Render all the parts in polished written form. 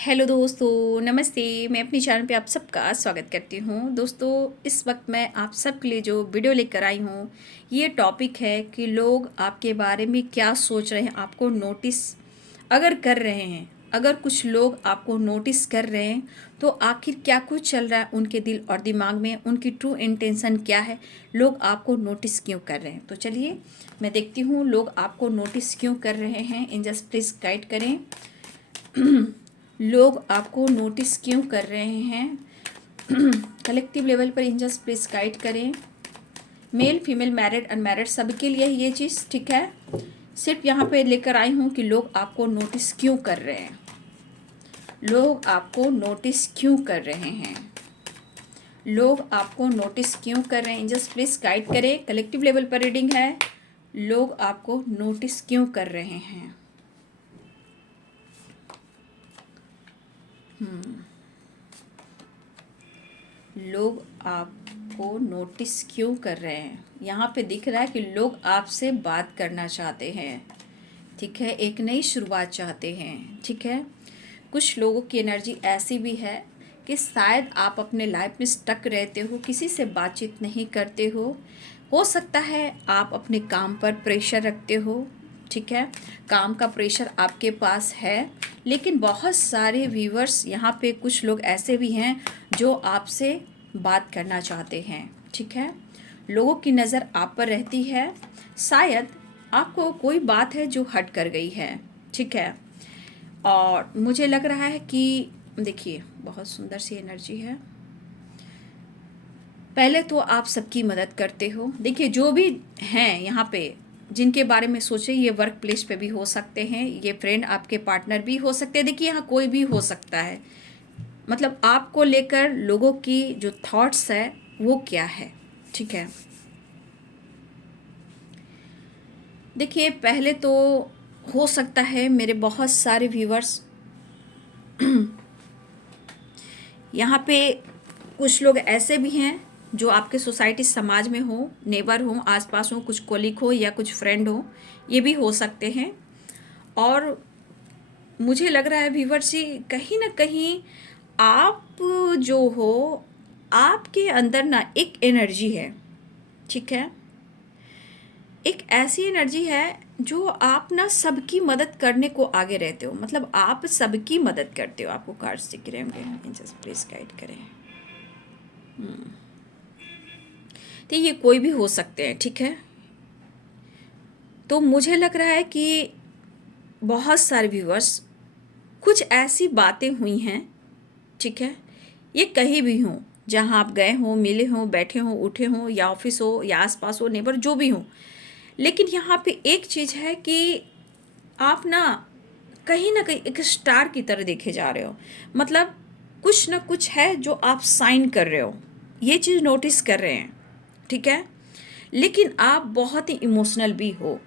Hello दोस्तों, नमस्ते। मैं अपनी चैनल पे आप सबका स्वागत करती हूँ। दोस्तों, इस वक्त मैं आप सबके लिए जो वीडियो लेकर आई हूँ, ये टॉपिक है कि लोग आपके बारे में क्या सोच रहे हैं, आपको नोटिस अगर कर रहे हैं। अगर कुछ लोग आपको नोटिस कर रहे हैं तो आखिर क्या कुछ चल रहा है उनके दिल और दिमाग में, उनकी ट्रू इंटेंशन क्या है, लोग आपको नोटिस क्यों कर रहे हैं। तो चलिए मैं देखती हूँ लोग आपको नोटिस क्यों कर रहे हैं। एंजल्स प्लीज़ गाइड करें। लोग आपको नोटिस क्यों कर रहे हैं। कलेक्टिव लेवल पर एंजल्स प्लीज गाइड करें। मेल फीमेल मैरिड अनमैरिड सबके लिए ये चीज़ ठीक है। सिर्फ यहाँ पे लेकर आई हूँ कि लोग आपको नोटिस क्यों कर रहे हैं। लोग आपको नोटिस क्यों कर रहे हैं। लोग आपको नोटिस क्यों कर रहे हैं। एंजल्स प्लीज गाइड करें। कलेक्टिव लेवल पर रीडिंग है। लोग आपको नोटिस क्यों कर रहे हैं। लोग आपको नोटिस क्यों कर रहे हैं। यहाँ पे दिख रहा है कि लोग आपसे बात करना चाहते हैं। ठीक है, एक नई शुरुआत चाहते हैं। ठीक है, कुछ लोगों की एनर्जी ऐसी भी है कि शायद आप अपने लाइफ में स्टक रहते हो, किसी से बातचीत नहीं करते हो सकता है आप अपने काम पर प्रेशर रखते हो। ठीक है, काम का प्रेशर आपके पास है, लेकिन बहुत सारे व्यूवर्स यहाँ पे कुछ लोग ऐसे भी हैं जो आपसे बात करना चाहते हैं। ठीक है, लोगों की नज़र आप पर रहती है। शायद आपको कोई बात है जो हट कर गई है। ठीक है, और मुझे लग रहा है कि देखिए बहुत सुंदर सी एनर्जी है। पहले तो आप सबकी मदद करते हो। देखिए जो भी हैं यहाँ पे जिनके बारे में सोचे, ये वर्क प्लेस पे भी हो सकते हैं, ये फ्रेंड आपके पार्टनर भी हो सकते हैं। देखिए यहाँ कोई भी हो सकता है। मतलब आपको लेकर लोगों की जो थॉट्स है वो क्या है। ठीक है, देखिए पहले तो हो सकता है मेरे बहुत सारे व्यूवर्स यहाँ पे कुछ लोग ऐसे भी हैं जो आपके सोसाइटी समाज में हो, नेबर हो, आसपास हो, कुछ कोलिक हो या कुछ फ्रेंड हो, ये भी हो सकते हैं। और मुझे लग रहा है व्यूवर्स जी, कहीं ना कहीं आप जो हो, आपके अंदर ना एक एनर्जी है। ठीक है, एक ऐसी एनर्जी है जो आप ना सबकी मदद करने को आगे रहते हो। मतलब आप सबकी मदद करते हो। आपको कार्ड्स दिख रहे होंगे, जस्ट प्लीज गाइड करें। तो ये कोई भी हो सकते हैं। ठीक है, तो मुझे लग रहा है कि बहुत सारे व्यूअर्स कुछ ऐसी बातें हुई हैं। ठीक है, ये कहीं भी हों, जहाँ आप गए हों, मिले हों, बैठे हों, उठे हों, या ऑफिस हो या आसपास हो, नेबर जो भी हो। लेकिन यहाँ पे एक चीज़ है कि आप ना कहीं एक स्टार की तरह देखे जा रहे हो। मतलब कुछ ना कुछ है जो आप साइन कर रहे हो, ये चीज़ नोटिस कर रहे हैं। ठीक है, लेकिन आप बहुत ही इमोशनल भी हो।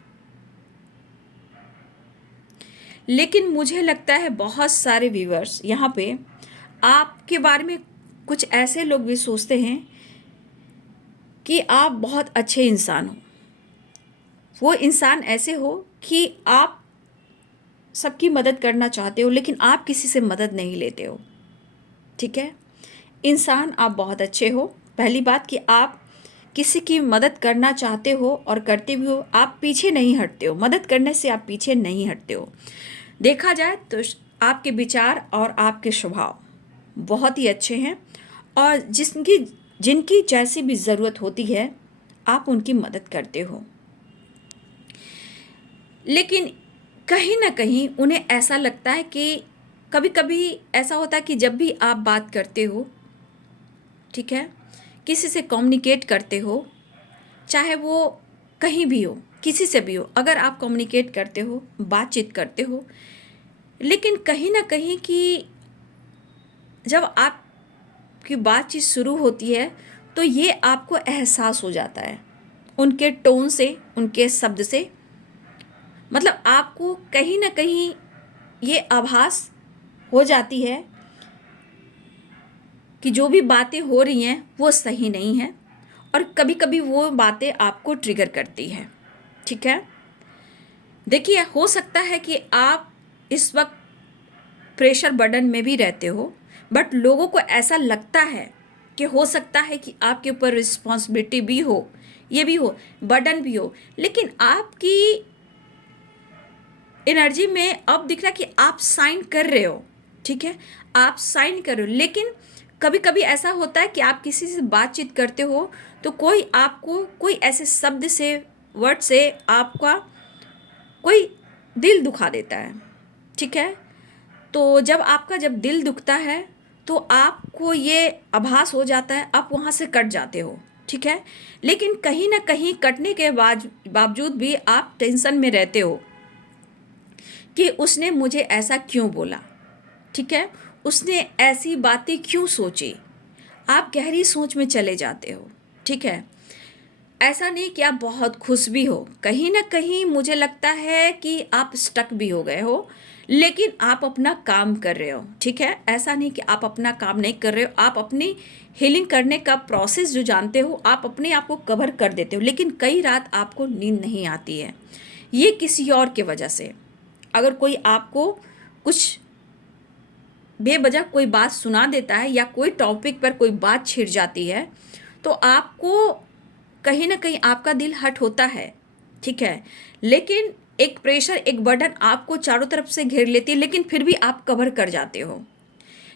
लेकिन मुझे लगता है बहुत सारे व्यूअर्स यहाँ पे आपके बारे में कुछ ऐसे लोग भी सोचते हैं कि आप बहुत अच्छे इंसान हो। वो इंसान ऐसे हो कि आप सबकी मदद करना चाहते हो, लेकिन आप किसी से मदद नहीं लेते हो। ठीक है, इंसान आप बहुत अच्छे हो। पहली बात कि आप किसी की मदद करना चाहते हो और करते भी हो, आप पीछे नहीं हटते हो। मदद करने से आप पीछे नहीं हटते हो। देखा जाए तो आपके विचार और आपके स्वभाव बहुत ही अच्छे हैं, और जिनकी जैसी भी ज़रूरत होती है आप उनकी मदद करते हो। लेकिन कहीं ना कहीं उन्हें ऐसा लगता है कि कभी कभी ऐसा होता है कि जब भी आप बात करते हो, ठीक है, किसी से कम्युनिकेट करते हो, चाहे वो कहीं भी हो, किसी से भी हो, अगर आप कम्युनिकेट करते हो, बातचीत करते हो, लेकिन कहीं ना कहीं कि जब आपकी बातचीत शुरू होती है तो ये आपको एहसास हो जाता है उनके टोन से, उनके शब्द से। मतलब आपको कहीं ना कहीं ये आभास हो जाती है कि जो भी बातें हो रही हैं वो सही नहीं है, और कभी कभी वो बातें आपको ट्रिगर करती हैं। ठीक है, देखिए हो सकता है कि आप इस वक्त प्रेशर बर्डन में भी रहते हो, बट लोगों को ऐसा लगता है कि हो सकता है कि आपके ऊपर रिस्पॉन्सिबिलिटी भी हो, ये भी हो, बर्डन भी हो, लेकिन आपकी एनर्जी में अब दिख रहा है कि आप साइन कर रहे हो, ठीक है, आप साइन कर रहे हो। लेकिन कभी कभी ऐसा होता है कि आप किसी से बातचीत करते हो तो कोई आपको कोई ऐसे शब्द से, वर्ड से आपका कोई दिल दुखा देता है, ठीक है। तो जब दिल दुखता है तो आपको ये आभास हो जाता है, आप वहाँ से कट जाते हो, ठीक है। लेकिन कहीं ना कहीं कटने के बावजूद भी आप टेंशन में रहते हो कि उसने मुझे ऐसा क्यों बोला, ठीक है, उसने ऐसी बातें क्यों सोची। आप गहरी सोच में चले जाते हो, ठीक है। ऐसा नहीं कि आप बहुत खुश भी हो, कहीं ना कहीं मुझे लगता है कि आप स्टक भी हो गए हो, लेकिन आप अपना काम कर रहे हो, ठीक है। ऐसा नहीं कि आप अपना काम नहीं कर रहे हो, आप अपनी हीलिंग करने का प्रोसेस जो जानते हो आप अपने आप को कवर कर देते हो, लेकिन कई रात आपको नींद नहीं आती है, ये किसी और के वजह से। अगर कोई आपको कुछ बेवजह कोई बात सुना देता है या कोई टॉपिक पर कोई बात छिड़ जाती है तो आपको कहीं ना कहीं आपका दिल हर्ट होता है, ठीक है। लेकिन एक प्रेशर, एक बर्डन आपको चारों तरफ से घेर लेती है, लेकिन फिर भी आप कवर कर जाते हो।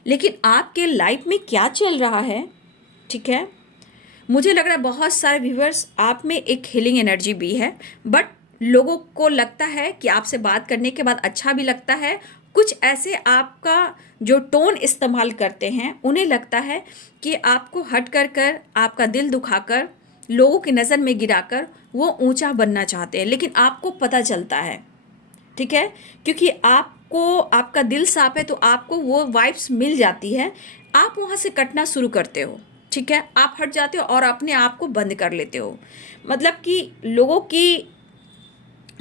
लेकिन आपके लाइफ में क्या चल रहा है, ठीक है, मुझे लग रहा है बहुत सारे व्यूअर्स आप में एक हीलिंग एनर्जी भी है, बट लोगों को लगता है कि आपसे बात करने के बाद अच्छा भी लगता है। कुछ ऐसे आपका जो टोन इस्तेमाल करते हैं उन्हें लगता है कि आपको हट कर कर, आपका दिल दुखाकर, लोगों की नज़र में गिराकर वो ऊंचा बनना चाहते हैं, लेकिन आपको पता चलता है, ठीक है, क्योंकि आपको आपका दिल साफ है तो आपको वो वाइब्स मिल जाती है, आप वहाँ से कटना शुरू करते हो, ठीक है, आप हट जाते हो और अपने आप को बंद कर लेते हो। मतलब कि लोगों की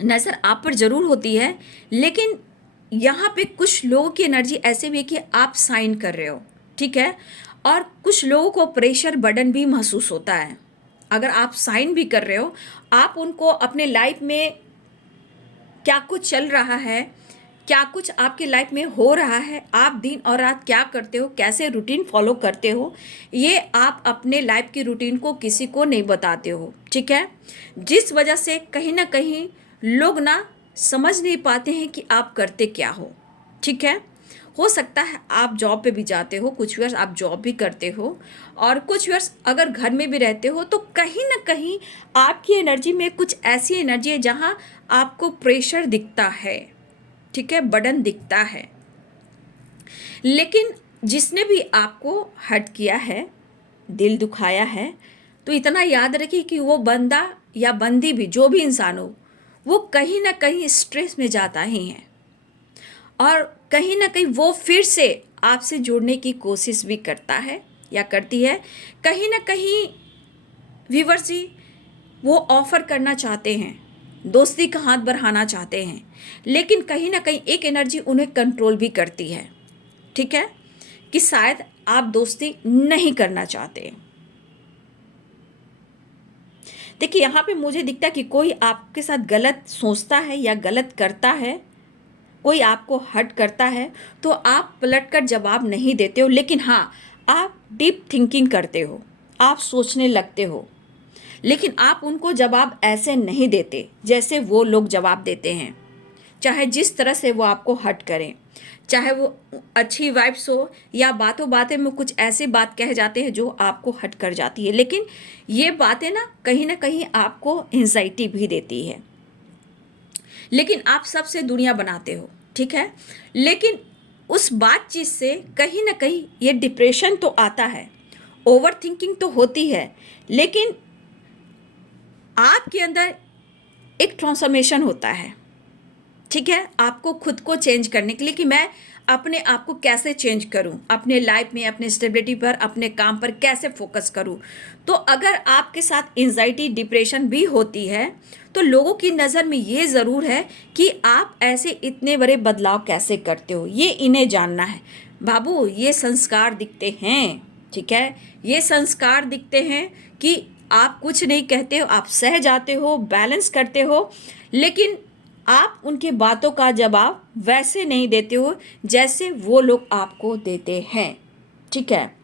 नज़र आप पर ज़रूर होती है, लेकिन यहाँ पे कुछ लोगों की एनर्जी ऐसे भी है कि आप साइन कर रहे हो, ठीक है, और कुछ लोगों को प्रेशर बर्डन भी महसूस होता है। अगर आप साइन भी कर रहे हो, आप उनको अपने लाइफ में क्या कुछ चल रहा है, क्या कुछ आपके लाइफ में हो रहा है, आप दिन और रात क्या करते हो, कैसे रूटीन फॉलो करते हो, ये आप अपने लाइफ की रूटीन को किसी को नहीं बताते हो, ठीक है। जिस वजह से कहीं ना कहीं लोग ना समझ नहीं पाते हैं कि आप करते क्या हो, ठीक है। हो सकता है आप जॉब पे भी जाते हो, कुछ वर्ष आप जॉब भी करते हो, और कुछ वर्ष अगर घर में भी रहते हो, तो कहीं ना कहीं आपकी एनर्जी में कुछ ऐसी एनर्जी है जहाँ आपको प्रेशर दिखता है, ठीक है, बर्डन दिखता है। लेकिन जिसने भी आपको हर्ट किया है, दिल दुखाया है, तो इतना याद रखिए कि वो बंदा या बंदी भी, जो भी इंसान हो, वो कहीं ना कहीं स्ट्रेस में जाता ही है, और कहीं ना कहीं वो फिर से आपसे जुड़ने की कोशिश भी करता है या करती है। कहीं ना कहीं व्यूअर्स जी वो ऑफ़र करना चाहते हैं, दोस्ती का हाथ बढ़ाना चाहते हैं, लेकिन कहीं ना कहीं एक एनर्जी उन्हें कंट्रोल भी करती है, ठीक है, कि शायद आप दोस्ती नहीं करना चाहते। देखिए यहाँ पे मुझे दिखता है कि कोई आपके साथ गलत सोचता है या गलत करता है, कोई आपको हर्ट करता है, तो आप पलट कर जवाब नहीं देते हो, लेकिन हाँ आप डीप थिंकिंग करते हो, आप सोचने लगते हो, लेकिन आप उनको जवाब ऐसे नहीं देते जैसे वो लोग जवाब देते हैं। चाहे जिस तरह से वो आपको हर्ट करें, चाहे वो अच्छी वाइब्स हो या बातों बातें में कुछ ऐसी बात कह जाते हैं जो आपको हर्ट कर जाती है, लेकिन ये बातें ना कहीं आपको एंजाइटी भी देती है। लेकिन आप सबसे दुनिया बनाते हो, ठीक है, लेकिन उस बातचीत से कहीं ना कहीं ये डिप्रेशन तो आता है, ओवर थिंकिंग तो होती है, लेकिन आपके अंदर एक ट्रांसफॉर्मेशन होता है, ठीक है, आपको खुद को चेंज करने के लिए कि मैं अपने आप को कैसे चेंज करूं, अपने लाइफ में अपने स्टेबिलिटी पर, अपने काम पर कैसे फोकस करूं। तो अगर आपके साथ एंजाइटी, डिप्रेशन भी होती है, तो लोगों की नज़र में ये ज़रूर है कि आप ऐसे इतने बड़े बदलाव कैसे करते हो, ये इन्हें जानना है। बाबू ये संस्कार दिखते हैं, ठीक है, ये संस्कार दिखते हैं कि आप कुछ नहीं कहते हो, आप सह जाते हो, बैलेंस करते हो, लेकिन आप उनके बातों का जवाब वैसे नहीं देते हो जैसे वो लोग आपको देते हैं, ठीक है।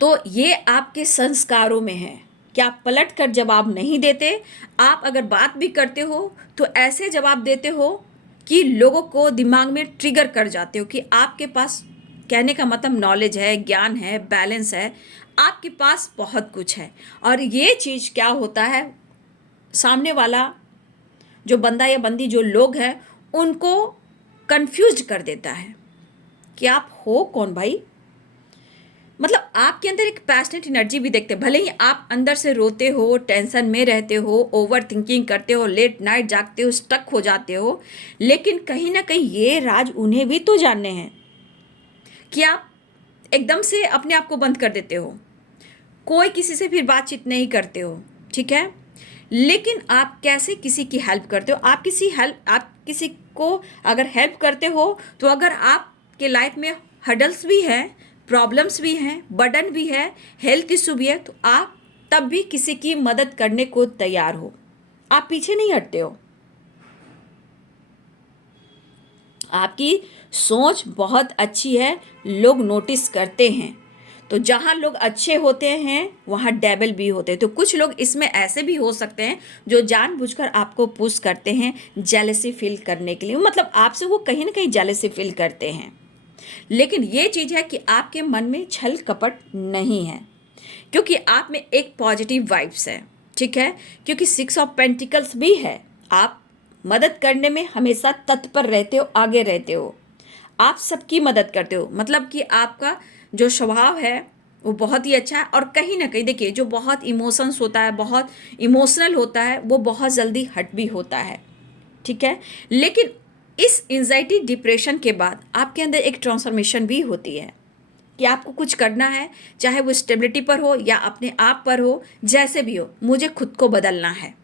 तो ये आपके संस्कारों में है कि आप पलट कर जवाब नहीं देते। आप अगर बात भी करते हो तो ऐसे जवाब देते हो कि लोगों को दिमाग में ट्रिगर कर जाते हो कि आपके पास, कहने का मतलब नॉलेज है, ज्ञान है, बैलेंस है, आपके पास बहुत कुछ है। और ये चीज़ क्या होता है, सामने वाला जो बंदा या बंदी, जो लोग हैं, उनको कंफ्यूज कर देता है कि आप हो कौन भाई। मतलब आपके अंदर एक पैशनेट एनर्जी भी देखते हैं, भले ही आप अंदर से रोते हो, टेंशन में रहते हो, ओवर थिंकिंग करते हो, लेट नाइट जागते हो, स्टक हो जाते हो, लेकिन कहीं ना कहीं ये राज उन्हें भी तो जानने हैं कि आप एकदम से अपने आप को बंद कर देते हो, कोई किसी से फिर बातचीत नहीं करते हो, ठीक है। लेकिन आप कैसे किसी की हेल्प करते हो, आप किसी को अगर हेल्प करते हो तो अगर आपके लाइफ में हडल्स भी हैं, प्रॉब्लम्स भी हैं, बर्डन भी है, हेल्थ इशू भी है, तो आप तब भी किसी की मदद करने को तैयार हो, आप पीछे नहीं हटते हो। आपकी सोच बहुत अच्छी है, लोग नोटिस करते हैं। तो जहाँ लोग अच्छे होते हैं वहाँ डेविल भी होते हैं। तो कुछ लोग इसमें ऐसे भी हो सकते हैं जो जानबूझकर आपको पुश करते हैं जेलसी फील करने के लिए, मतलब आपसे वो कहीं ना कहीं जेलसी फील करते हैं। लेकिन ये चीज़ है कि आपके मन में छल कपट नहीं है, क्योंकि आप में एक पॉजिटिव वाइब्स है, ठीक है। क्योंकि 6 ऑफ पेंटिकल्स भी है, आप मदद करने में हमेशा तत्पर रहते हो, आगे रहते हो, आप सबकी मदद करते हो। मतलब कि आपका जो स्वभाव है वो बहुत ही अच्छा है। और कहीं ना कहीं देखिए, जो बहुत इमोशंस होता है, बहुत इमोशनल होता है, वो बहुत जल्दी हट भी होता है, ठीक है। लेकिन इस एंजाइटी डिप्रेशन के बाद आपके अंदर एक ट्रांसफॉर्मेशन भी होती है कि आपको कुछ करना है, चाहे वो स्टेबिलिटी पर हो या अपने आप पर हो, जैसे भी हो, मुझे खुद को बदलना है,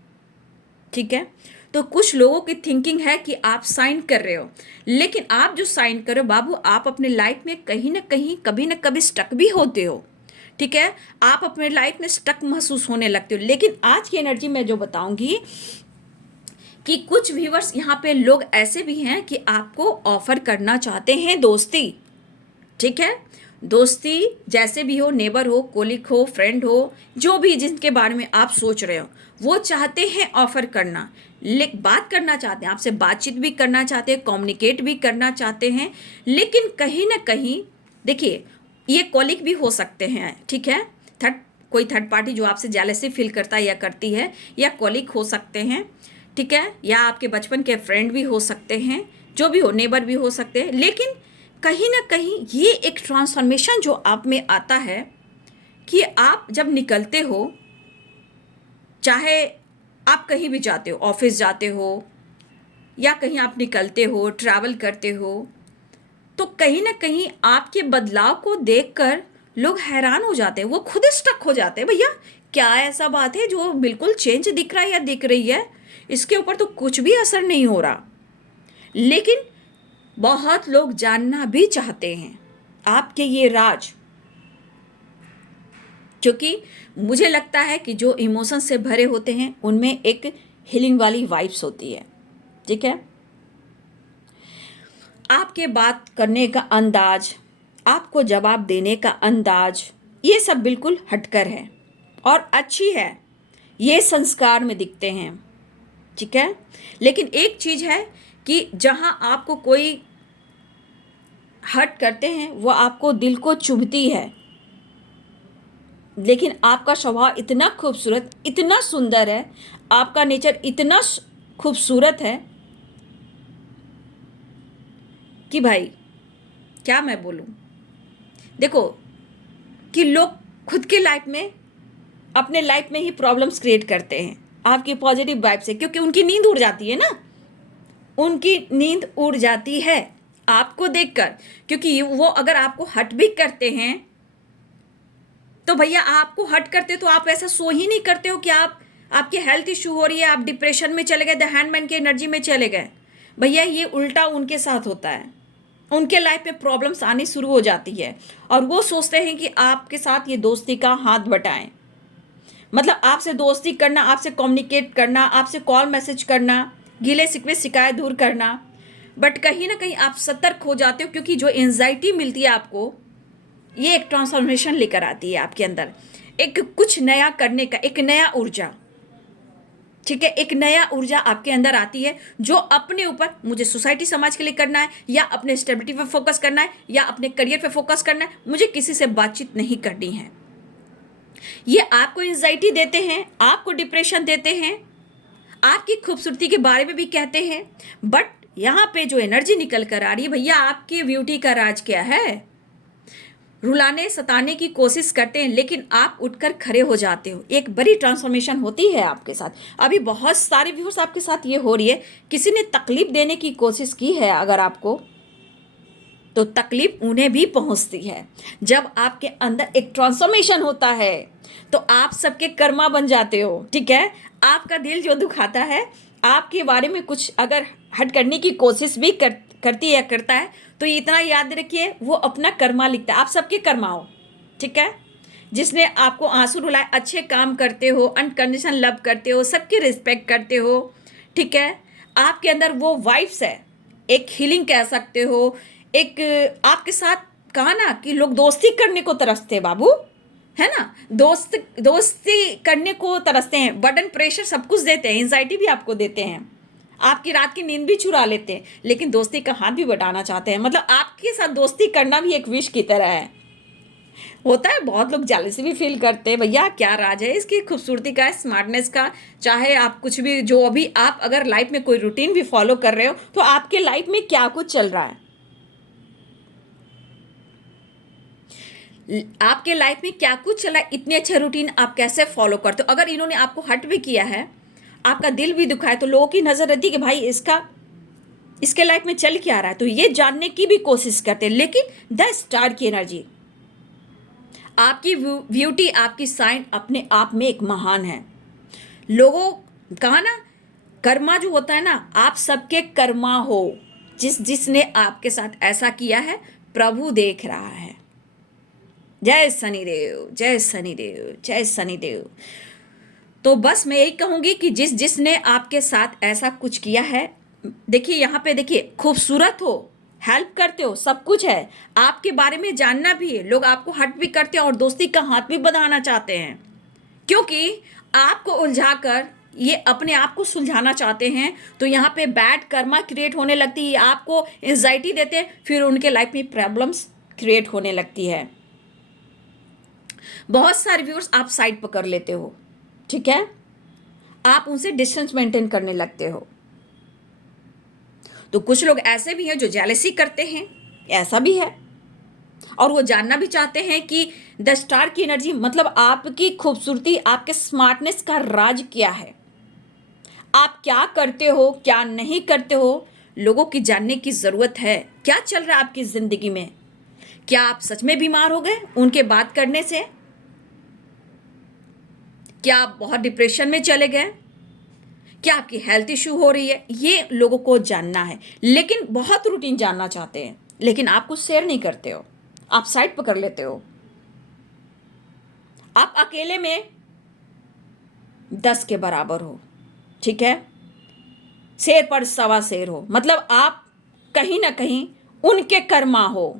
ठीक है। तो कुछ लोगों की थिंकिंग है कि आप साइन कर रहे हो, लेकिन आप जो साइन कर रहे हो बाबू, आप अपने लाइफ में कहीं ना कहीं कभी ना कभी स्टक भी होते हो, ठीक है। आप अपने लाइफ में स्टक महसूस होने लगते हो। लेकिन आज की एनर्जी में जो बताऊंगी कि कुछ व्यूवर्स यहाँ पे लोग ऐसे भी हैं कि आपको ऑफर करना चाहते हैं दोस्ती, ठीक है। दोस्ती जैसे भी हो, नेबर हो, कोलिक हो, फ्रेंड हो, जो भी जिनके बारे में आप सोच रहे हो, वो चाहते हैं ऑफर करना, बात करना चाहते हैं आपसे, बातचीत भी करना चाहते हैं, कम्युनिकेट भी करना चाहते हैं। लेकिन कहीं ना कहीं देखिए, ये कोलिक भी हो सकते हैं, ठीक है। कोई थर्ड पार्टी जो आपसे जेलसी फील करता है या करती है, या कोलिक हो सकते हैं, ठीक है, या आपके बचपन के फ्रेंड भी हो सकते हैं, जो भी हो, नेबर भी हो सकते हैं। लेकिन कहीं ना कहीं ये एक ट्रांसफॉर्मेशन जो आप में आता है कि आप जब निकलते हो, चाहे आप कहीं भी जाते हो, ऑफिस जाते हो या कहीं आप निकलते हो, ट्रैवल करते हो, तो कहीं ना कहीं आपके बदलाव को देखकर लोग हैरान हो जाते हैं, वो खुद स्टक हो जाते हैं, भैया क्या ऐसा बात है जो बिल्कुल चेंज दिख रहा है या दिख रही है, इसके ऊपर तो कुछ भी असर नहीं हो रहा। लेकिन बहुत लोग जानना भी चाहते हैं आपके ये राज, क्योंकि मुझे लगता है कि जो इमोशन से भरे होते हैं उनमें एक हीलिंग वाली वाइब्स होती है, ठीक है। आपके बात करने का अंदाज, आपको जवाब देने का अंदाज, ये सब बिल्कुल हटकर है और अच्छी है, ये संस्कार में दिखते हैं, ठीक है। लेकिन एक चीज़ है कि जहाँ आपको कोई हर्ट करते हैं वो आपको दिल को चुभती है, लेकिन आपका स्वभाव इतना खूबसूरत, इतना सुंदर है, आपका नेचर इतना खूबसूरत है कि भाई क्या मैं बोलूं। देखो कि लोग खुद के लाइफ में, अपने लाइफ में ही प्रॉब्लम्स क्रिएट करते हैं आपकी पॉजिटिव वाइब से, क्योंकि उनकी नींद उड़ जाती है ना, उनकी नींद उड़ जाती है आपको देखकर। क्योंकि वो अगर आपको हर्ट भी करते हैं तो भैया, आपको हर्ट करते तो आप ऐसा सो ही नहीं करते हो कि आपकी हेल्थ इशू हो रही है, आप डिप्रेशन में चले गए, द हैंडमैन की एनर्जी में चले गए। भैया ये उल्टा उनके साथ होता है, उनके लाइफ में प्रॉब्लम्स आनी शुरू हो जाती है और वो सोचते हैं कि आपके साथ ये दोस्ती का हाथ बटाएं। मतलब आपसे दोस्ती करना, आपसे कम्युनिकेट करना, आपसे कॉल मैसेज करना, गिले शिकवे शिकायत दूर करना, बट कहीं ना कहीं आप सतर्क हो जाते हो, क्योंकि जो एंजाइटी मिलती है आपको, ये एक ट्रांसफॉर्मेशन लेकर आती है आपके अंदर, एक कुछ नया करने का, एक नया ऊर्जा, ठीक है, एक नया ऊर्जा आपके अंदर आती है, जो अपने ऊपर, मुझे सोसाइटी समाज के लिए करना है, या अपने स्टेबिलिटी पे फोकस करना है, या अपने करियर पे फोकस करना है, मुझे किसी से बातचीत नहीं करनी है। ये आपको एंजाइटी देते हैं, आपको डिप्रेशन देते हैं, आपकी खूबसूरती के बारे में भी कहते हैं, बट यहाँ पे जो एनर्जी निकल कर आ रही है भैया, आपकी ब्यूटी का राज क्या है? रुलाने सताने की कोशिश करते हैं, लेकिन आप उठकर खड़े हो जाते हो। एक बड़ी ट्रांसफॉर्मेशन होती है आपके साथ। अभी बहुत सारे व्यूअर्स आपके साथ ये हो रही है, किसी ने तकलीफ देने की कोशिश की है अगर आपको, तो तकलीफ उन्हें भी पहुंचती है। जब आपके अंदर एक ट्रांसफॉर्मेशन होता है तो आप सबके कर्मा बन जाते हो, ठीक है। आपका दिल जो दुखाता है, आपके बारे में कुछ अगर हट करने की कोशिश भी करती है, करता है, तो इतना याद रखिए, वो अपना कर्मा लिखता है। आप सबके कर्मा हो, ठीक है। जिसने आपको आंसू रुलाए, अच्छे काम करते हो, अनकंडीशन लव करते हो, सबकी रिस्पेक्ट करते हो, ठीक है। आपके अंदर वो वाइब्स है, एक हीलिंग कह सकते हो। एक आपके साथ कहा ना कि लोग दोस्ती करने को तरसते बाबू, है ना, दोस्ती करने को तरसते हैं। बर्डन, प्रेशर सब कुछ देते हैं, एंजाइटी भी आपको देते हैं, आपकी रात की नींद भी चुरा लेते हैं, लेकिन दोस्ती का हाथ भी बटाना चाहते हैं। मतलब आपके साथ दोस्ती करना भी एक विश की तरह है। होता है, बहुत लोग जेलसी भी फील करते हैं। भैया क्या राज है इसकी खूबसूरती का, स्मार्टनेस का। चाहे आप कुछ भी, जो अभी आप अगर लाइफ में कोई रूटीन भी फॉलो कर रहे हो, तो आपके लाइफ में क्या कुछ चल रहा है, आपके लाइफ में क्या कुछ चला है, इतने अच्छे रूटीन आप कैसे फॉलो करते हो। अगर इन्होंने आपको हर्ट भी किया है, आपका दिल भी दुखा है, तो लोगों की नज़र रहती है कि भाई इसके लाइफ में चल क्या रहा है, तो ये जानने की भी कोशिश करते हैं। लेकिन द स्टार की एनर्जी, आपकी ब्यूटी, आपकी साइन अपने आप में एक महान है। लोगों कहा ना, कर्मा जो होता है ना, आप सबके कर्मा हो। जिसने आपके साथ ऐसा किया है, प्रभु देख रहा है। जय शनिदेव, जय शनिदेव, जय शनिदेव। तो बस मैं यही कहूंगी कि जिसने आपके साथ ऐसा कुछ किया है, देखिए यहाँ पे, देखिए खूबसूरत हो, हेल्प करते हो, सब कुछ है, आपके बारे में जानना भी है, लोग आपको हट भी करते हैं और दोस्ती का हाथ भी बढ़ाना चाहते हैं, क्योंकि आपको उलझाकर ये अपने आप को सुलझाना चाहते हैं। तो यहाँ पे बैड कर्मा क्रिएट होने लगती है, आपको एंजाइटी देते हैं, फिर उनके लाइफ में प्रॉब्लम्स क्रिएट होने लगती है। बहुत सारे व्यूअर्स आप साइड पकड़ लेते हो, ठीक है, आप उनसे डिस्टेंस मेंटेन करने लगते हो। तो कुछ लोग ऐसे भी हैं जो जेलसी करते हैं, ऐसा भी है, और वो जानना भी चाहते हैं कि द स्टार की एनर्जी, मतलब आपकी खूबसूरती, आपके स्मार्टनेस का राज क्या है, आप क्या करते हो, क्या नहीं करते हो। लोगों की जानने की ज़रूरत है, क्या चल रहा है आपकी ज़िंदगी में। क्या आप सच में बीमार हो गए उनके बात करने से? क्या आप बहुत डिप्रेशन में चले गए? क्या आपकी हेल्थ इशू हो रही है? ये लोगों को जानना है, लेकिन बहुत रूटीन जानना चाहते हैं, लेकिन आप कुछ शेयर नहीं करते हो, आप साइड पकड़ लेते हो। आप अकेले में 10 के बराबर हो, ठीक है, शेर पर सवा शेर हो, मतलब आप कहीं ना कहीं उनके कर्मा हो।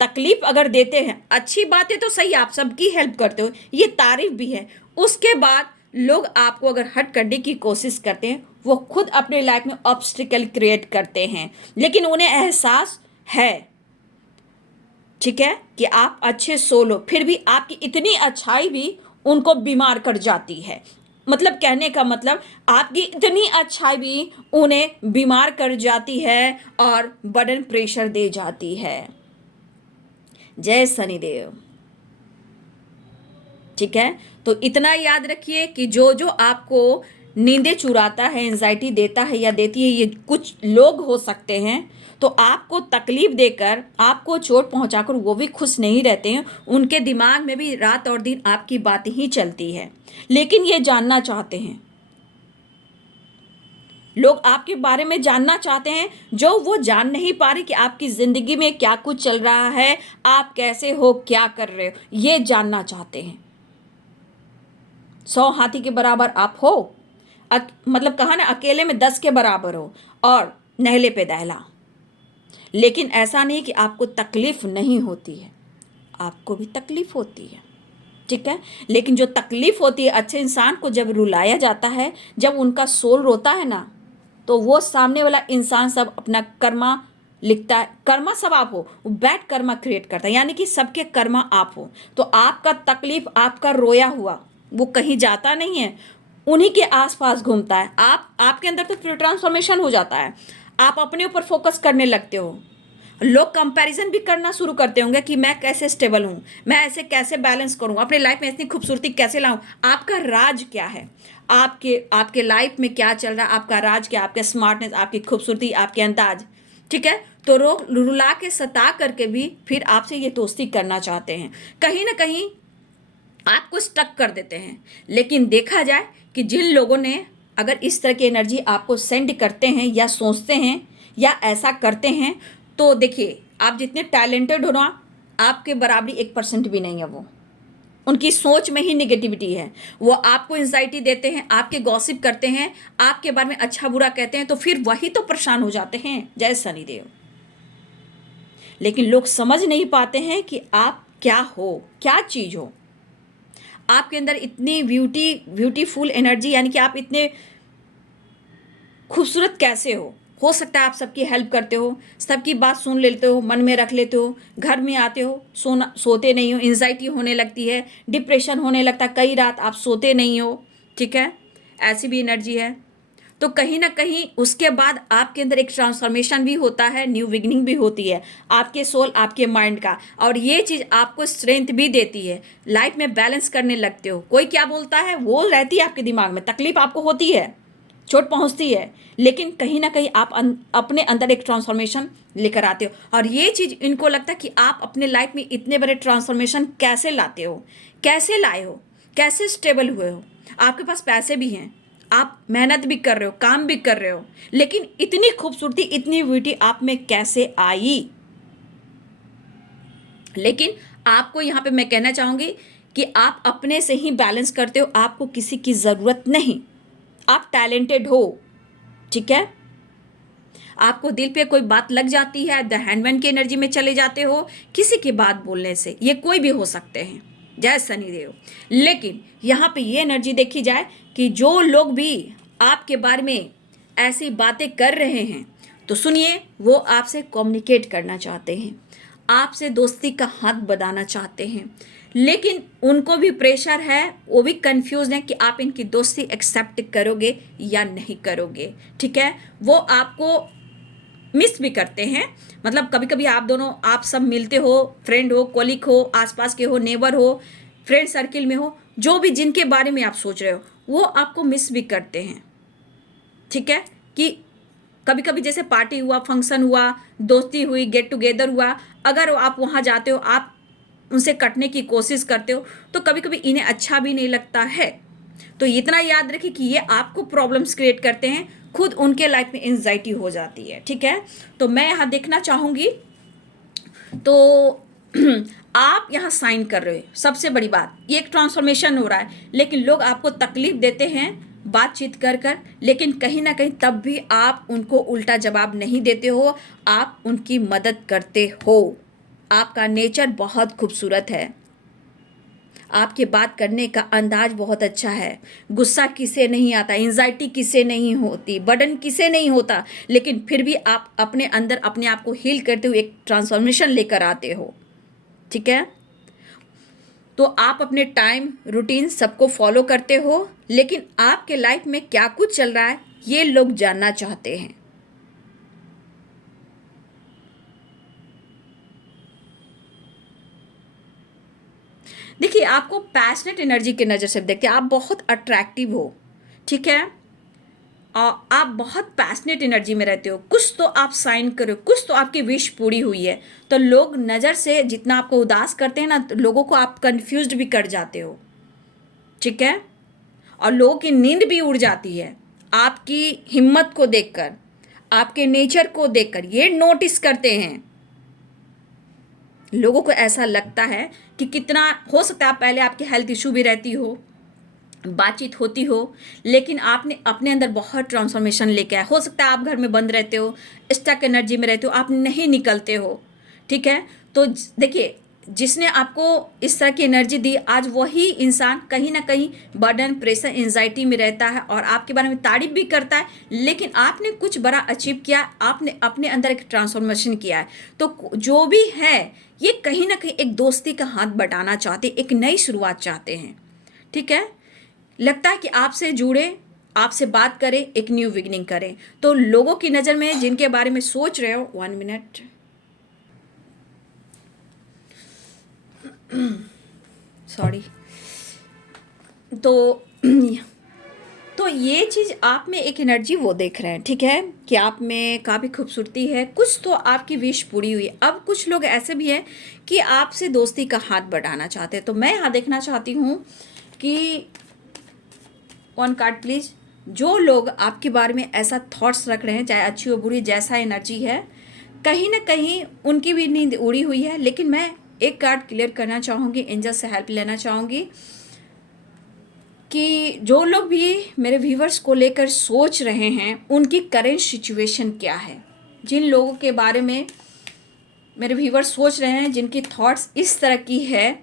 तकलीफ अगर देते हैं, अच्छी बात है तो सही, आप सबकी हेल्प करते हो, ये तारीफ भी है। उसके बाद लोग आपको अगर हट करने की कोशिश करते हैं, वो खुद अपने लाइफ में ऑब्स्टिकल क्रिएट करते हैं, लेकिन उन्हें एहसास है, ठीक है, कि आप अच्छे सोल हो, फिर भी आपकी इतनी अच्छाई भी उनको बीमार कर जाती है। मतलब कहने का मतलब, आपकी इतनी अच्छाई भी उन्हें बीमार कर जाती है और बर्डन प्रेशर दे जाती है। जय शनिदेव, ठीक है। तो इतना याद रखिए कि जो जो आपको नींदें चुराता है, एंजाइटी देता है या देती है, ये कुछ लोग हो सकते हैं। तो आपको तकलीफ देकर, आपको चोट पहुंचाकर वो भी खुश नहीं रहते हैं, उनके दिमाग में भी रात और दिन आपकी बात ही चलती है, लेकिन ये जानना चाहते हैं, लोग आपके बारे में जानना चाहते हैं, जो वो जान नहीं पा रहे कि आपकी ज़िंदगी में क्या कुछ चल रहा है, आप कैसे हो, क्या कर रहे हो, ये जानना चाहते हैं। 100 हाथी के बराबर आप हो, मतलब कहा ना, अकेले में 10 के बराबर हो और नहले पे दहला। लेकिन ऐसा नहीं कि आपको तकलीफ नहीं होती है, आपको भी तकलीफ होती है, ठीक है। लेकिन जो तकलीफ होती है, अच्छे इंसान को जब रुलाया जाता है, जब उनका सोल रोता है ना, तो वो सामने वाला इंसान सब अपना कर्मा लिखता है। कर्मा सब आप हो, वो बैड कर्मा क्रिएट करता है, यानी कि सबके कर्मा आप हो। तो आपका तकलीफ, आपका रोया हुआ वो कहीं जाता नहीं है, उन्हीं के आसपास घूमता है। आपके अंदर तो ट्रांसफॉर्मेशन हो जाता है, आप अपने ऊपर फोकस करने लगते हो। लोग कंपैरिजन भी करना शुरू करते होंगे कि मैं कैसे स्टेबल हूँ, मैं ऐसे कैसे बैलेंस करूँ, अपने लाइफ में इतनी खूबसूरती कैसे लाऊं। आपका राज क्या है, आपके लाइफ में क्या चल रहा है, आपका राज क्या, आपके स्मार्टनेस, आपकी खूबसूरती, आपके अंदाज, ठीक है। तो लोग रुला के सता करके भी फिर आपसे ये दोस्ती करना चाहते हैं, कहीं ना कहीं आपको स्टक कर देते हैं। लेकिन देखा जाए कि जिन लोगों ने अगर इस तरह की एनर्जी आपको सेंड करते हैं या सोचते हैं या ऐसा करते हैं, तो देखिए आप जितने टैलेंटेड हो ना, आपके बराबरी 1% भी नहीं है वो। उनकी सोच में ही निगेटिविटी है। वो आपको एंजाइटी देते हैं, आपके गॉसिप करते हैं, आपके बारे में अच्छा बुरा कहते हैं, तो फिर वही तो परेशान हो जाते हैं, जय शनिदेव। लेकिन लोग समझ नहीं पाते हैं कि आप क्या हो, क्या चीज़ हो। आपके अंदर इतनी ब्यूटीफुल एनर्जी, यानी कि आप इतने खूबसूरत कैसे हो सकता है आप सबकी हेल्प करते हो, सबकी बात सुन लेते हो, मन में रख लेते हो, घर में आते हो, सोते नहीं हो, एंजाइटी होने लगती है, डिप्रेशन होने लगता है, कई रात आप सोते नहीं हो, ठीक है, ऐसी भी एनर्जी है। तो कहीं ना कहीं उसके बाद आपके अंदर एक ट्रांसफॉर्मेशन भी होता है, न्यू बिगिनिंग भी होती है आपके सोल, आपके माइंड का। और ये चीज़ आपको स्ट्रेंथ भी देती है, लाइफ में बैलेंस करने लगते हो। कोई क्या बोलता है वो रहती है आपके दिमाग में, तकलीफ आपको होती है, चोट पहुंचती है, लेकिन कहीं ना कहीं आप अपने अंदर एक ट्रांसफॉर्मेशन लेकर आते हो। और ये चीज़ इनको लगता है कि आप अपने लाइफ में इतने बड़े ट्रांसफॉर्मेशन कैसे लाते हो, कैसे लाए हो, कैसे स्टेबल हुए हो। आपके पास पैसे भी हैं, आप मेहनत भी कर रहे हो, काम भी कर रहे हो, लेकिन इतनी खूबसूरती, इतनी ब्यूटी आप में कैसे आई। लेकिन आपको यहाँ पे मैं कहना चाहूँगी कि आप अपने से ही बैलेंस करते हो, आपको किसी की ज़रूरत नहीं। आप टैलेंटेड हो, ठीक है। आपको दिल पे कोई बात लग जाती है, द हैंडमैन की एनर्जी में चले जाते हो किसी की बात बोलने से, ये कोई भी हो सकते हैं, जय शनिदेव। लेकिन यहाँ पे ये एनर्जी देखी जाए कि जो लोग भी आपके बारे में ऐसी बातें कर रहे हैं, तो सुनिए, वो आपसे कम्युनिकेट करना चाहते हैं, आपसे दोस्ती का हाथ बढ़ाना चाहते हैं, लेकिन उनको भी प्रेशर है, वो भी कंफ्यूज है कि आप इनकी दोस्ती एक्सेप्ट करोगे या नहीं करोगे, ठीक है। वो आपको मिस भी करते हैं, मतलब कभी कभी आप दोनों, आप सब मिलते हो, फ्रेंड हो, कोलिक हो, आसपास के हो, नेबर हो, फ्रेंड सर्किल में हो, जो भी जिनके बारे में आप सोच रहे हो, वो आपको मिस भी करते हैं, ठीक है। कि कभी कभी जैसे पार्टी हुआ, फंक्शन हुआ, दोस्ती हुई, गेट टुगेदर हुआ, अगर आप वहाँ जाते हो, आप उनसे कटने की कोशिश करते हो, तो कभी कभी इन्हें अच्छा भी नहीं लगता है। तो इतना याद रखिए कि ये आपको प्रॉब्लम्स क्रिएट करते हैं, खुद उनके लाइफ में एंजाइटी हो जाती है, ठीक है। तो मैं यहाँ देखना चाहूँगी, तो आप यहाँ साइन कर रहे हो, सबसे बड़ी बात ये एक ट्रांसफॉर्मेशन हो रहा है, लेकिन लोग आपको तकलीफ देते हैं बातचीत कर कर, लेकिन कहीं ना कहीं तब भी आप उनको उल्टा जवाब नहीं देते हो, आप उनकी मदद करते हो। आपका नेचर बहुत खूबसूरत है, आपके बात करने का अंदाज बहुत अच्छा है, गुस्सा किसे नहीं आता, एंजाइटी किसे नहीं होती, बर्डन किसे नहीं होता, लेकिन फिर भी आप अपने अंदर अपने आप को हील करते हुए एक ट्रांसफॉर्मेशन लेकर आते हो, ठीक है। तो आप अपने टाइम रूटीन सबको फॉलो करते हो, लेकिन आपके लाइफ में क्या कुछ चल रहा है ये लोग जानना चाहते हैं। देखिए, आपको पैशनेट एनर्जी की नज़र से देखते हैं, आप बहुत अट्रैक्टिव हो, ठीक है। आप बहुत पैशनेट एनर्जी में रहते हो, कुछ तो आप साइन करो, कुछ तो आपकी विश पूरी हुई है। तो लोग नज़र से जितना आपको उदास करते हैं ना, तो लोगों को आप कंफ्यूज्ड भी कर जाते हो, ठीक है। और लोगों की नींद भी उड़ जाती है आपकी हिम्मत को देखकर, आपके नेचर को देखकर, ये नोटिस करते हैं। लोगों को ऐसा लगता है कि कितना हो सकता है, आप पहले आपकी हेल्थ इशू भी रहती हो, बातचीत होती हो, लेकिन आपने अपने अंदर बहुत ट्रांसफॉर्मेशन लेके आए। हो सकता है आप घर में बंद रहते हो, स्टक एनर्जी में रहते हो, आप नहीं निकलते हो, ठीक है। तो देखिए, जिसने आपको इस तरह की एनर्जी दी, आज वही इंसान कहीं ना कहीं बर्डन, प्रेशर, एंजाइटी में रहता है और आपके बारे में तारीफ भी करता है, लेकिन आपने कुछ बड़ा अचीव किया, आपने अपने अंदर एक ट्रांसफॉर्मेशन किया है। तो जो भी है, ये कहीं ना कहीं एक दोस्ती का हाथ बटाना चाहते, एक नई शुरुआत चाहते हैं, ठीक है। लगता है कि आपसे जुड़े, आपसे बात करें, एक न्यू बिगिनिंग करें। तो लोगों की नज़र में जिनके बारे में सोच रहे हो, 1 मिनट, सॉरी, तो तो ये चीज़ आप में एक एनर्जी वो देख रहे हैं, ठीक है, कि आप में काफ़ी खूबसूरती है, कुछ तो आपकी विश पूरी हुई। अब कुछ लोग ऐसे भी हैं कि आपसे दोस्ती का हाथ बढ़ाना चाहते हैं। तो मैं यहाँ देखना चाहती हूँ कि 1 कार्ड प्लीज़। जो लोग आपके बारे में ऐसा थॉट्स रख रहे हैं, चाहे अच्छी हो बुरी, जैसा एनर्जी है, कहीं ना कहीं उनकी भी नींद उड़ी हुई है। लेकिन मैं एक कार्ड क्लियर करना चाहूँगी, एंजल से हेल्प लेना चाहूँगी कि जो लोग भी मेरे व्यूवर्स को लेकर सोच रहे हैं, उनकी करेंट सिचुएशन क्या है। जिन लोगों के बारे में मेरे व्यूवर्स सोच रहे हैं, जिनकी थॉट्स इस तरह की है,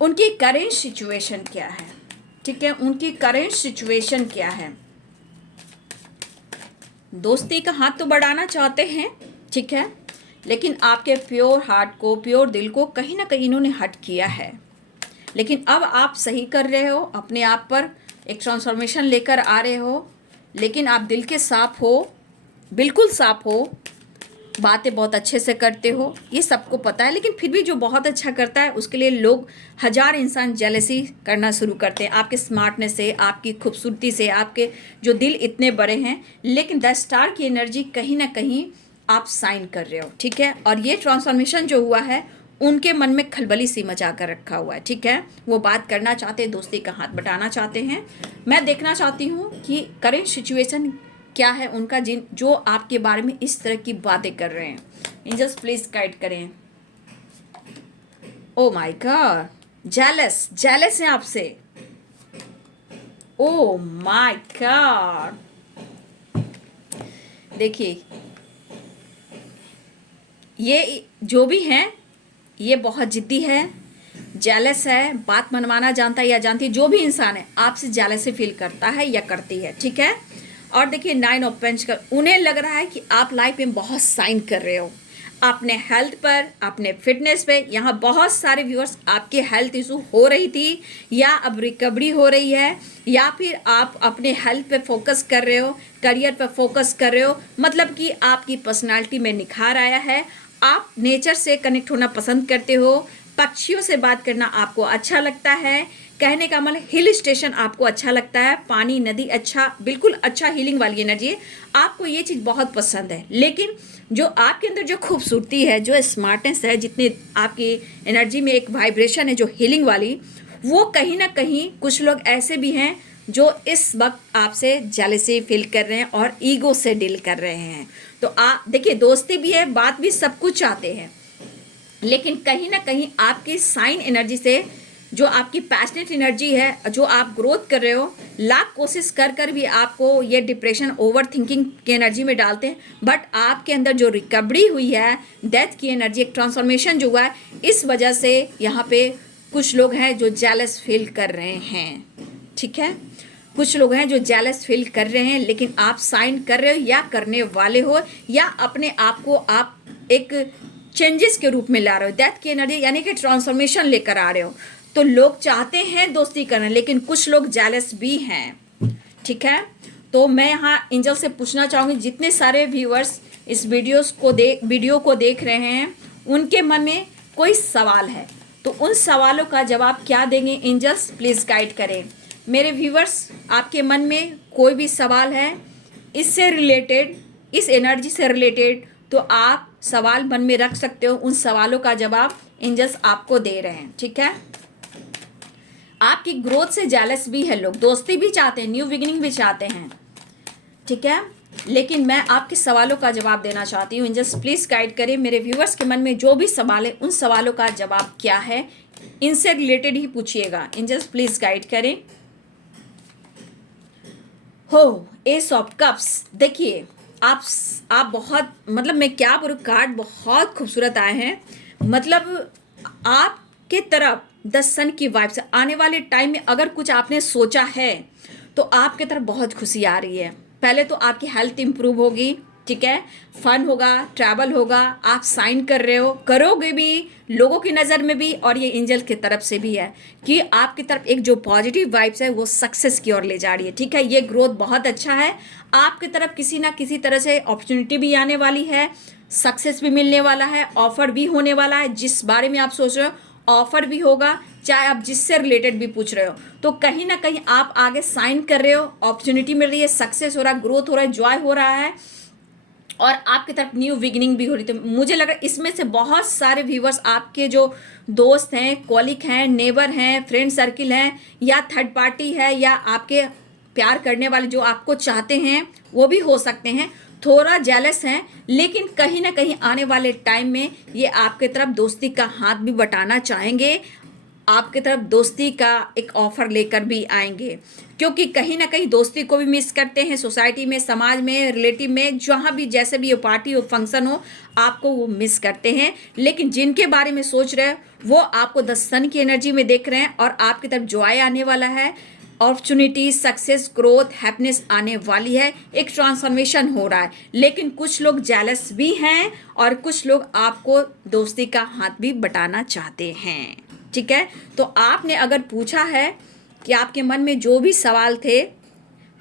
उनकी करेंट सिचुएशन क्या है, ठीक है, उनकी करेंट सिचुएशन क्या है। दोस्ती का हाथ तो बढ़ाना चाहते हैं, ठीक है, लेकिन आपके प्योर हार्ट को, प्योर दिल को कहीं ना कहीं इन्होंने हट किया है। लेकिन अब आप सही कर रहे हो, अपने आप पर एक ट्रांसफॉर्मेशन लेकर आ रहे हो, लेकिन आप दिल के साफ हो, बिल्कुल साफ हो, बातें बहुत अच्छे से करते हो, ये सबको पता है। लेकिन फिर भी जो बहुत अच्छा करता है, उसके लिए लोग, हज़ार इंसान जेलसी करना शुरू करते हैं आपके स्मार्टनेस से, आपकी खूबसूरती से, आपके जो दिल इतने बड़े हैं। लेकिन 10 स्टार की एनर्जी कहीं ना कहीं आप साइन कर रहे हो, ठीक है। और ये ट्रांसफॉर्मेशन जो हुआ है, उनके मन में खलबली सी मचा कर रखा हुआ है, ठीक है। वो बात करना चाहते हैं, दोस्ती का हाथ बटाना चाहते हैं। मैं देखना चाहती हूँ कि करेंट सिचुएशन क्या है उनका, जिन जो आपके बारे में इस तरह की बातें कर रहे हैं। एंजल्स प्लीज गाइड करें। Oh my God, jealous, jealous है आपसे। ओ माय गॉड, देखिए, ये जो भी हैं, ये बहुत जिद्दी है, जेलस है, बात मनवाना जानता है या जानती है। जो भी इंसान है आपसे जेलसी फील करता है या करती है, ठीक है। और देखिए 9 ऑफ पेंटिकल, उन्हें लग रहा है कि आप लाइफ में बहुत साइन कर रहे हो अपने हेल्थ पर, अपने फिटनेस पे। यहाँ बहुत सारे व्यूअर्स, आपके हेल्थ इशू हो रही थी या अब रिकवरी हो रही है, या फिर आप अपने हेल्थ पे फोकस कर रहे हो, करियर पे फोकस कर रहे हो, मतलब कि आपकी पर्सनालिटी में निखार आया है। आप नेचर से कनेक्ट होना पसंद करते हो, पक्षियों से बात करना आपको अच्छा लगता है, कहने का मतलब हिल स्टेशन आपको अच्छा लगता है, पानी, नदी, अच्छा, बिल्कुल अच्छा हीलिंग वाली एनर्जी है, आपको ये चीज़ बहुत पसंद है। लेकिन जो आपके अंदर जो खूबसूरती है, जो स्मार्टनेस है, जितनी आपकी एनर्जी में एक वाइब्रेशन है जो हीलिंग वाली, वो कहीं ना कहीं कुछ लोग ऐसे भी हैं जो इस वक्त आपसे जेलसी फील कर रहे हैं और ईगो से डील कर रहे हैं। तो आप देखिए, दोस्ती भी है, बात भी, सब कुछ चाहते हैं, लेकिन कहीं ना कहीं आपकी साइन एनर्जी से, जो आपकी पैशनेट एनर्जी है, जो आप ग्रोथ कर रहे हो, लाख कोशिश कर कर भी आपको ये डिप्रेशन, ओवर थिंकिंग की एनर्जी में डालते हैं। बट आपके अंदर जो रिकवरी हुई है, डेथ की एनर्जी, एक ट्रांसफॉर्मेशन जो हुआ है, इस वजह से यहाँ पे कुछ लोग हैं जो जेलस फील कर रहे हैं, ठीक है। कुछ लोग हैं जो जेलस फील कर रहे हैं, लेकिन आप साइन कर रहे हो या करने वाले हो, या अपने आप को आप एक चेंजेस के रूप में ला रहे हो, डेथ की एनर्जी यानी कि ट्रांसफॉर्मेशन लेकर आ रहे हो। तो लोग चाहते हैं दोस्ती करना, लेकिन कुछ लोग जेलस भी हैं, ठीक है। तो मैं यहाँ एंजल से पूछना चाहूँगी, जितने सारे व्यूअर्स इस वीडियो को देख रहे हैं, उनके मन में कोई सवाल है, तो उन सवालों का जवाब क्या देंगे एंजल्स, प्लीज़ गाइड करें। मेरे व्यूअर्स, आपके मन में कोई भी सवाल है इससे रिलेटेड, इस एनर्जी से रिलेटेड, तो आप सवाल मन में रख सकते हो। उन सवालों का जवाब एंजल्स आपको दे रहे हैं, ठीक है। आपकी ग्रोथ से जेलस भी है लोग, दोस्ती भी चाहते हैं, न्यू बिगिनिंग भी चाहते हैं, ठीक है। लेकिन मैं आपके सवालों का जवाब देना चाहती हूँ। एंजल्स प्लीज़ गाइड करें, मेरे व्यूअर्स के मन में जो भी सवाल है, उन सवालों का जवाब क्या है, इनसे रिलेटेड ही पूछिएगा। एंजल्स प्लीज़ गाइड करें। हो एस ऑफ कप्स। देखिए आप बहुत मतलब मैं क्या बोलूं, कार्ड बहुत खूबसूरत आए हैं। मतलब आपके तरफ द सन की वाइब से आने वाले टाइम में अगर कुछ आपने सोचा है तो आपके तरफ बहुत खुशी आ रही है। पहले तो आपकी हेल्थ इंप्रूव होगी, ठीक है, फन होगा, ट्रैवल होगा, आप साइन कर रहे हो, करोगे भी, लोगों की नज़र में भी, और ये एंजल की तरफ से भी है कि आपकी तरफ एक जो पॉजिटिव वाइब्स है वो सक्सेस की ओर ले जा रही है, ठीक है। ये ग्रोथ बहुत अच्छा है। आपकी तरफ किसी ना किसी तरह से अपॉर्चुनिटी भी आने वाली है, सक्सेस भी मिलने वाला है, ऑफर भी होने वाला है। जिस बारे में आप सोच रहे हो ऑफर भी होगा, चाहे आप जिससे रिलेटेड भी पूछ रहे हो, तो कहीं ना कहीं आप आगे साइन कर रहे हो, अपॉर्चुनिटी मिल रही है, सक्सेस हो रहा है, ग्रोथ हो रहा है, जॉय हो रहा है, और आपकी तरफ न्यू बिगिनिंग भी हो रही। तो मुझे लग रहा है इसमें से बहुत सारे व्यूवर्स आपके जो दोस्त हैं, कॉलिग हैं, नेबर हैं, फ्रेंड सर्किल हैं, या थर्ड पार्टी है, या आपके प्यार करने वाले जो आपको चाहते हैं वो भी हो सकते हैं, थोड़ा जेलस हैं, लेकिन कहीं ना कहीं आने वाले टाइम में ये आपके तरफ दोस्ती का हाथ भी बटाना चाहेंगे, आपकी तरफ दोस्ती का एक ऑफर लेकर भी आएंगे, क्योंकि कहीं ना कहीं दोस्ती को भी मिस करते हैं। सोसाइटी में, समाज में, रिलेटिव में, जहाँ भी जैसे भी ये पार्टी हो, फंक्शन हो, आपको वो मिस करते हैं। लेकिन जिनके बारे में सोच रहे हैं वो आपको द सन की एनर्जी में देख रहे हैं, और आपकी तरफ जॉय आने वाला है, अपॉर्चुनिटी, सक्सेस, ग्रोथ, हैप्पीनेस आने वाली है, एक ट्रांसफॉर्मेशन हो रहा है। लेकिन कुछ लोग जेलस भी हैं और कुछ लोग आपको दोस्ती का हाथ भी बटाना चाहते हैं, ठीक है। तो आपने अगर पूछा है कि आपके मन में जो भी सवाल थे,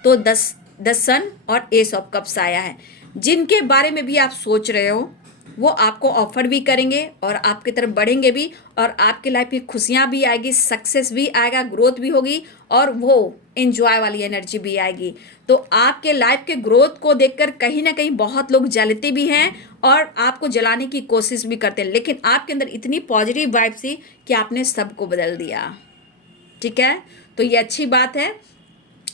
तो द सन और एस ऑफ कप्स आया है। जिनके बारे में भी आप सोच रहे हो वो आपको ऑफर भी करेंगे और आपकी तरफ बढ़ेंगे भी, और आपकी लाइफ में खुशियाँ भी आएगी, सक्सेस भी आएगा, ग्रोथ भी होगी, और वो एंजॉय वाली एनर्जी भी आएगी। तो आपके लाइफ के ग्रोथ को देखकर कहीं ना कहीं बहुत लोग जलते भी हैं और आपको जलाने की कोशिश भी करते हैं, लेकिन आपके अंदर इतनी पॉजिटिव वाइब थी कि आपने सबको बदल दिया, ठीक है। तो ये अच्छी बात है।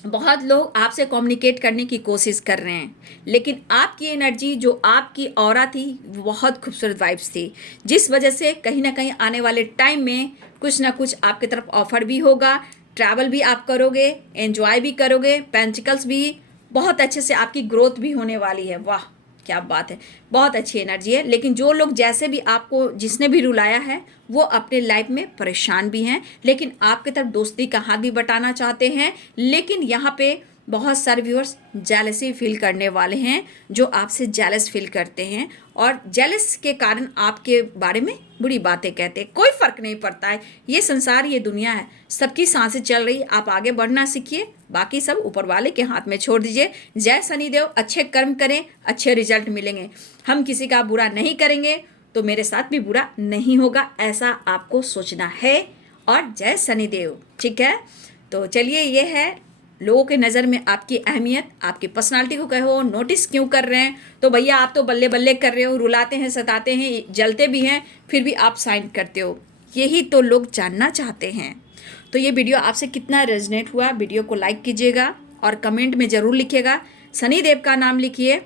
बहुत लोग आपसे कम्युनिकेट करने की कोशिश कर रहे हैं, लेकिन आपकी एनर्जी, जो आपकी ऑरा थी, वो बहुत खूबसूरत वाइब्स थी, जिस वजह से कहीं ना कहीं आने वाले टाइम में कुछ ना कुछ आपकी तरफ ऑफर भी होगा, ट्रैवल भी आप करोगे, एंजॉय भी करोगे, पेंटिकल्स भी, बहुत अच्छे से आपकी ग्रोथ भी होने वाली है। वाह क्या बात है, बहुत अच्छी एनर्जी है। लेकिन जो लोग जैसे भी आपको जिसने भी रुलाया है वो अपने लाइफ में परेशान भी हैं, लेकिन आपके तरफ दोस्ती का हाथ भी बटाना चाहते हैं। लेकिन यहाँ पे बहुत सारे व्यूअर्स जेलसी फील करने वाले हैं, जो आपसे जेलस फील करते हैं और जेलस के कारण आपके बारे में बुरी बातें कहते हैं। कोई फ़र्क नहीं पड़ता है, ये संसार, ये दुनिया है, सबकी सांसें चल रही, आप आगे बढ़ना सीखिए, बाकी सब ऊपर वाले के हाथ में छोड़ दीजिए। जय शनिदेव, अच्छे कर्म करें, अच्छे रिजल्ट मिलेंगे। हम किसी का बुरा नहीं करेंगे तो मेरे साथ भी बुरा नहीं होगा, ऐसा आपको सोचना है। और जय शनिदेव, ठीक है। तो चलिए, ये है लोगों के नज़र में आपकी अहमियत, आपकी पर्सनालिटी को कहो नोटिस क्यों कर रहे हैं। तो भैया आप तो बल्ले बल्ले कर रहे हो, रुलाते हैं, सताते हैं, जलते भी हैं, फिर भी आप साइन करते हो, यही तो लोग जानना चाहते हैं। तो ये वीडियो आपसे कितना रेजनेट हुआ, वीडियो को लाइक कीजिएगा और कमेंट में ज़रूर लिखिएगा। शनिदेव का नाम लिखिए,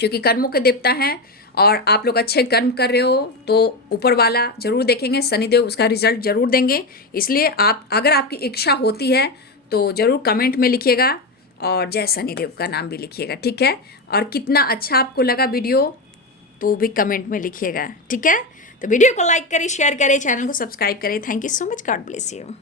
क्योंकि कर्मों के देवता हैं, और आप लोग अच्छे कर्म कर रहे हो तो ऊपर वाला जरूर देखेंगे, शनिदेव उसका रिजल्ट जरूर देंगे। इसलिए आप, अगर आपकी इच्छा होती है तो ज़रूर कमेंट में लिखिएगा, और जय शनिदेव का नाम भी लिखिएगा, ठीक है। और कितना अच्छा आपको लगा वीडियो तो भी कमेंट में लिखिएगा, ठीक है। तो वीडियो को लाइक करें, शेयर करें, चैनल को सब्सक्राइब करें। Thank you so much, God bless you.